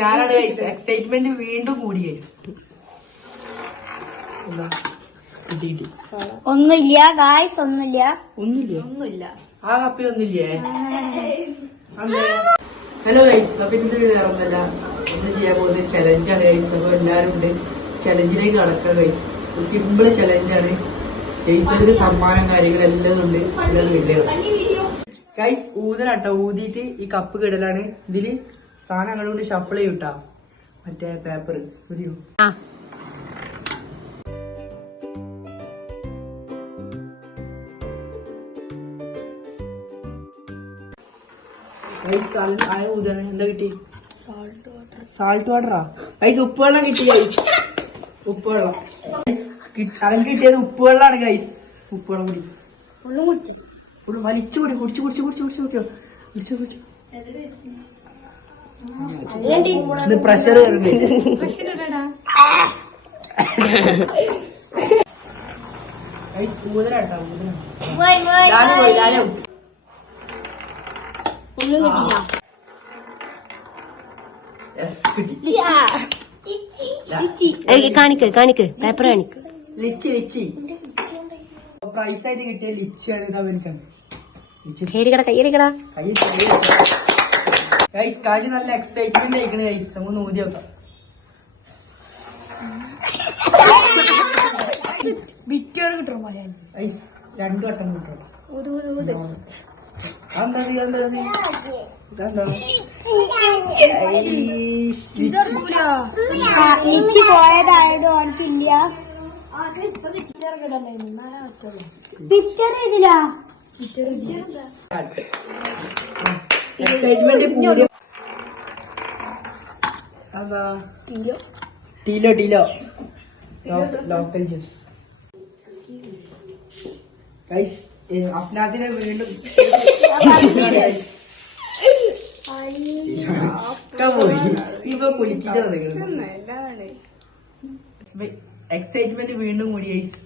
ഞാനാണ് എക്സൈറ്റ്മെന്റ് വീണ്ടും കൂടി. ഒന്നുമില്ല ഗായ്സ്, ഒന്നുമില്ല ആ കപ്പിൽ ഒന്നുമില്ലേ? ഹലോ ഗൈസ്, അപ്പൊ ഇന്നത്തെ വേറെ ഒന്നല്ല, ഒന്ന് ചെയ്യാൻ പോകുന്നത് ചലഞ്ചാണ് ഗൈസ്. അപ്പൊ എല്ലാരും ഉണ്ട്, ചലഞ്ചിലേക്ക് കടക്കാം ഗൈസ്. സിമ്പിൾ ചലഞ്ചാണ്. ജയിച്ചവർക്ക് സമ്മാനം കാര്യങ്ങളെല്ലാം ഉണ്ട്. ഗൈസ് ഊതലാട്ടോ, ഊതിയിട്ട് ഈ കപ്പ് കിടലാണ്. ഇതില് സാധനം അങ്ങോട്ട് ഷഫിൾ ചെയ്യൂട്ടാ, മറ്റേ പേപ്പർ മതിയോ? ഊതാണ്. എന്താ കിട്ടി? സാൾട്ട് വാട്ടറാ ഗൈസ്. ഉപ്പുവെള്ളം കിട്ടി ഗൈസ്, ഉപ്പുവെള്ളം. അവൻ കിട്ടിയത് ഉപ്പുവെള്ളാണ് ഗൈസ്. ഉപ്പുവെള്ളം കുടി, ഫുള്ള് വലിച്ചു കുടി, കുടിച്ചു. ഇത് പ്രഷർ ഊതലാട്ടോ, ഊതലാണ്. കാണിക്ക് പേപ്പർ കാണിക്ക്. ലിച്ചി പ്രൈസ് ആയിട്ട് കിട്ടിയ ലിച്ചിയാണ് ഗൈസ്. കളി നല്ല എക്സൈറ്റ്മെന്റ് ആയിക്കണ് ഗൈസ്. നമുക്ക് നൂതി നോക്കാം. വിറ്റർ കിട്ടും പോലെ ഗൈസ് 2 വട്ടം കിട്ടും. ലിച്ചി പോയതായത് ഓർക്കില്ല. പിക്ചർ ചെയ്തില്ല. എക്സൈറ്റ്മെന്റ് ടീലോ ലോക്കൽ ജ്യൂസ് ഗൈസ്. അഫ്നാസിനെ വീണ്ടും ഇപ്പൊ കുളിപ്പിച്ചോ. എക്സൈറ്റ്മെന്റ് വീണ്ടും കൂടി ഗൈസ്.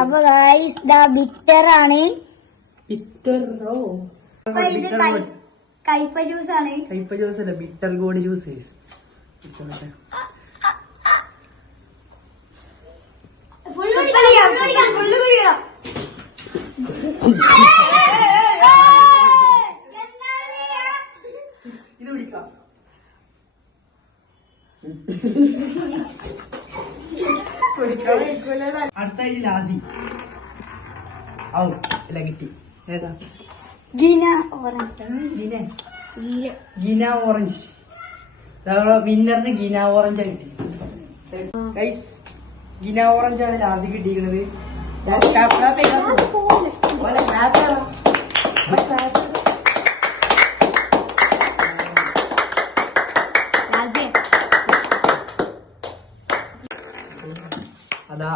അപ്പൊ ഗൈസ് ബിറ്റർ ആണ്. കയ്പ ജ്യൂസ് ആണ്. കയ്പ ജ്യൂസ് അല്ല, ബിറ്റർ ഗോഡ് ജ്യൂസ് ഗൈസ്. ഇത് കുടിക്കാം. അടുത്തായിട്ട് ലാസി ഇല്ല കിട്ടി. ഏതാ? ഗീന ഓറഞ്ച്. ഗീന ഓറഞ്ച്. വിന്നറിന് ഗീന ഓറഞ്ച് കിട്ടി ഗൈസ്. ഗീന ഓറഞ്ച് ആണ് ലാസി കിട്ടിയിരിക്കുന്നത്. അതാ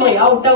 പോയി ഔട്ട്